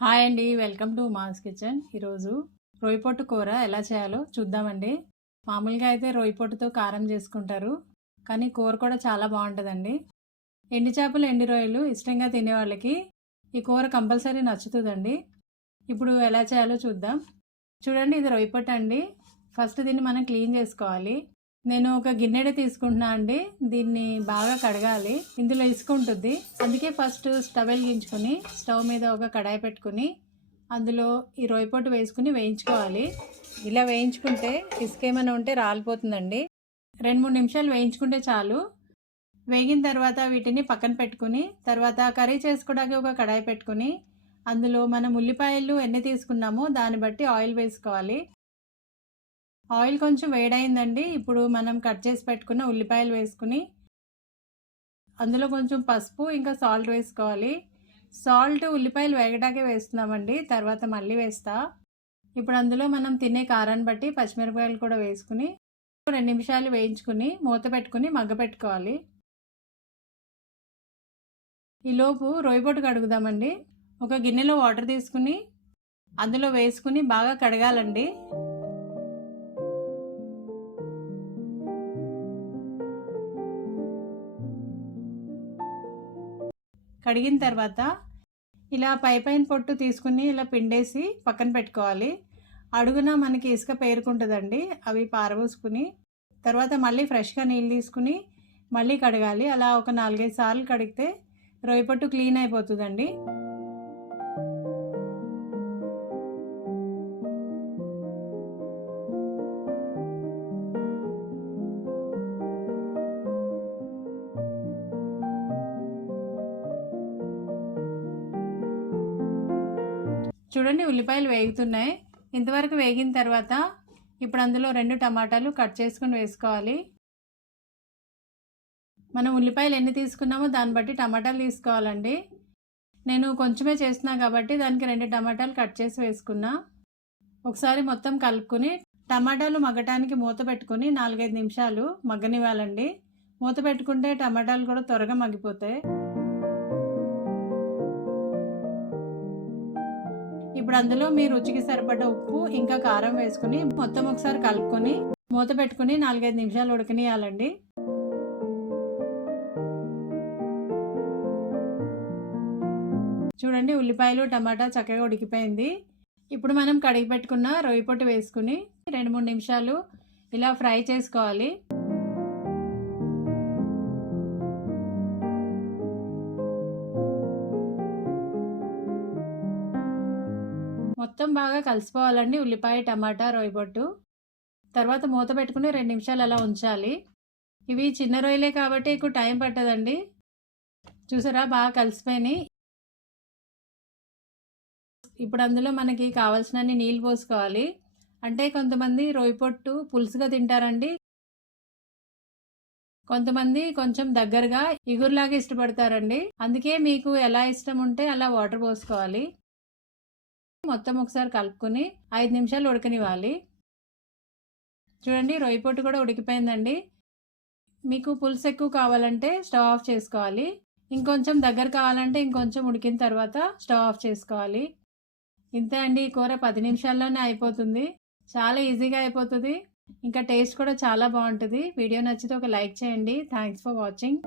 Hi అండి. Welcome to mass kitchen. ఈరోజు రొయ్యపొట్టు కూర ఎలా చేయాలో చూద్దామండి. మామూలుగా అయితే రొయ్యపొట్టుతో కారం చేసుకుంటారు, కానీ కూర కూడా చాలా బాగుంటుందండి. ఎండు చేపలు, ఎండు రొయ్యలు ఇష్టంగా తినే వాళ్ళకి ఈ కూర కంపల్సరీ నచ్చుతుందండి. ఇప్పుడు ఎలా చేయాలో చూద్దాం. చూడండి, ఇది రొయ్యపొట్టు అండి. ఫస్ట్ దీన్ని మనం క్లీన్ చేసుకోవాలి. నేను ఒక గిన్నెడ తీసుకుంటున్నా అండి. దీన్ని బాగా కడగాలి. ఇందులో ఇసుక ఉంటుంది, అందుకే ఫస్ట్ స్టవ్ వెలిగించుకొని స్టవ్ మీద ఒక కడాయి పెట్టుకుని అందులో ఈ రొయ్యపొట్టు వేసుకుని వేయించుకోవాలి. ఇలా వేయించుకుంటే ఇసుక ఏమైనా ఉంటే రాలిపోతుందండి. 2-3 నిమిషాలు వేయించుకుంటే చాలు. వేగిన తర్వాత వీటిని పక్కన పెట్టుకుని తర్వాత కర్రీ చేసుకోవడానికి ఒక కడాయి పెట్టుకుని అందులో మనం ఉల్లిపాయలు ఎన్ని తీసుకున్నామో దాన్ని బట్టి ఆయిల్ వేసుకోవాలి. ఆయిల్ కొంచెం వేడైందండి. ఇప్పుడు మనం కట్ చేసి పెట్టుకున్న ఉల్లిపాయలు వేసుకుని అందులో కొంచెం పసుపు ఇంకా సాల్ట్ వేసుకోవాలి. సాల్ట్ ఉల్లిపాయలు వేగడాకే వేస్తున్నామండి, తర్వాత మళ్ళీ వేస్తా. ఇప్పుడు అందులో మనం తినే కారాన్ని బట్టి పచ్చిమిరపకాయలు కూడా వేసుకుని 2 నిమిషాలు వేయించుకుని మూత పెట్టుకుని మగ్గపెట్టుకోవాలి. ఈలోపు రొయ్యపొట్టు కడుగుదామండి. ఒక గిన్నెలో వాటర్ తీసుకుని అందులో వేసుకుని బాగా కడగాలండి. కడిగిన తర్వాత ఇలా పైన పొట్టు తీసుకుని ఇలా పిండేసి పక్కన పెట్టుకోవాలి. అడుగున మనకి ఇసుక పేరుకుంటుందండి, అవి పారబోసుకుని తర్వాత మళ్ళీ ఫ్రెష్గా నీళ్ళు తీసుకుని మళ్ళీ కడగాలి. అలా ఒక 4-5 సార్లు కడిగితే రొయ్యపొట్టు క్లీన్ అయిపోతుందండి. చూడండి, ఉల్లిపాయలు వేగుతున్నాయి. ఇంతవరకు వేగిన తర్వాత ఇప్పుడు అందులో 2 టమాటాలు కట్ చేసుకుని వేసుకోవాలి. మనం ఉల్లిపాయలు ఎన్ని తీసుకున్నామో దాన్ని బట్టి టమాటాలు తీసుకోవాలండి. నేను కొంచెమే చేస్తున్నా కాబట్టి దానికి 2 టమాటాలు కట్ చేసి వేసుకున్నా. ఒకసారి మొత్తం కలుపుకొని టమాటాలు మగ్గటానికి మూత పెట్టుకుని 4-5 నిమిషాలు మగ్గనివ్వాలండి. మూత పెట్టుకుంటే టమాటాలు కూడా త్వరగా మగ్గిపోతాయి. ఇప్పుడు అందులో మీ రుచికి సరిపడ్డ ఉప్పు ఇంకా కారం వేసుకుని మొత్తం ఒకసారి కలుపుకొని మూత పెట్టుకుని 4-5 నిమిషాలు ఉడకనియాలండి. చూడండి, ఉల్లిపాయలు టమాటా చక్కగా ఉడికిపోయింది. ఇప్పుడు మనం కడిగి పెట్టుకున్న రొయ్యపొట్టు వేసుకుని 2-3 నిమిషాలు ఇలా ఫ్రై చేసుకోవాలి. మొత్తం బాగా కలిసిపోవాలండి ఉల్లిపాయ టమాటా రొయ్యపొట్టు. తర్వాత మూత పెట్టుకుని 2 నిమిషాలు అలా ఉంచాలి. ఇవి చిన్న రొయ్యలే కాబట్టి ఎక్కువ టైం పట్టదండి. చూసారా, బాగా కలిసిపోయినాయి. ఇప్పుడు అందులో మనకి కావాల్సినన్ని నీళ్ళు పోసుకోవాలి. అంటే కొంతమంది రొయ్యపొట్టు పులుసుగా తింటారండి, కొంతమంది కొంచెం దగ్గరగా ఇగురులాగా ఇష్టపడతారండి. అందుకే మీకు ఎలా ఇష్టం ఉంటే అలా వాటర్ పోసుకోవాలి. మొత్తం ఒకసారి కలుపుకొని 5 నిమిషాలు ఉడకనివ్వాలి. చూడండి, రొయ్యపొట్టు కూడా ఉడికిపోయిందండి. మీకు పులుసు ఎక్కువ కావాలంటే స్టవ్ ఆఫ్ చేసుకోవాలి. ఇంకొంచెం దగ్గర కావాలంటే ఇంకొంచెం ఉడికిన తర్వాత స్టవ్ ఆఫ్ చేసుకోవాలి. ఇంతే అండి, ఈ కూర 10 నిమిషాల్లోనే అయిపోతుంది. చాలా ఈజీగా అయిపోతుంది, ఇంకా టేస్ట్ కూడా చాలా బాగుంటుంది. వీడియో నచ్చితే ఒక లైక్ చేయండి. Thanks for watching.